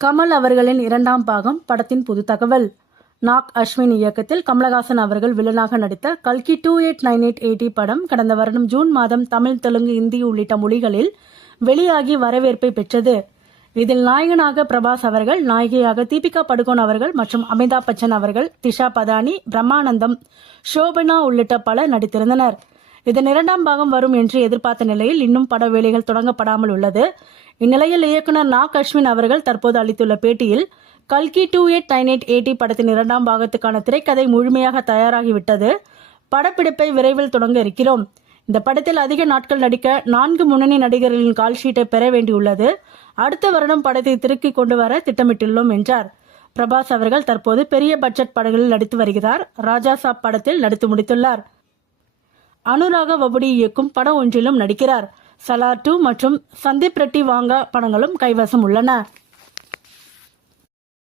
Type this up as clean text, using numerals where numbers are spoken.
கமல் அவர்களின் இரண்டாம் பாகம் படத்தின் புது தகவல். நாக் அஸ்வின் இயக்கத்தில் கமலஹாசன் அவர்கள் வில்லனாக நடித்த கல்கி 289880 படம் கடந்த வருடம் ஜூன் மாதம் தமிழ், தெலுங்கு, இந்தி உள்ளிட்ட மொழிகளில் வெளியாகி வரவேற்பை பெற்றது. இதில் நாயகனாக பிரபாஸ் அவர்கள், நாயகியாக தீபிகா படுகோன் அவர்கள் மற்றும் அமிதாப் பச்சன் அவர்கள், திஷா பதானி, பிரம்மானந்தம், ஷோபனா உள்ளிட்ட பலர் நடித்திருந்தனர். இதன் இரண்டாம் பாகம் வரும் என்று எதிர்பார்த்த நிலையில் இன்னும் பட வேலைகள் தொடங்கப்படாமல் உள்ளது. இந்நிலையில் இயக்குனர் நாக் அஸ்வின் அவர்கள் தற்போது அளித்துள்ள பேட்டியில் கல்கி 289880 படத்தின் இரண்டாம் பாகத்துக்கான திரைக்கதை முழுமையாக தயாராகிவிட்டது. படப்பிடிப்பை விரைவில் தொடங்க இருக்கிறோம். இந்த படத்தில் அதிக நாட்கள் நடிக்க 4 முன்னணி நடிகர்களின் கால் ஷீட்டை பெற வேண்டியுள்ளது. அடுத்த வருடம் படத்தை திருக்கி கொண்டு வர திட்டமிட்டுள்ளோம் என்றார். பிரபாஸ் அவர்கள் தற்போது பெரிய பட்ஜெட் படங்களில் நடித்து வருகிறார். ராஜா சாப் படத்தில் நடித்து முடித்துள்ளார். அனுராக வபுடி இயக்கும் படம் ஒன்றிலும் நடிக்கிறார். சலார் 2 மற்றும் சந்தீப் ரெட்டி வாங்கா படங்களும் கைவசம் உள்ளன.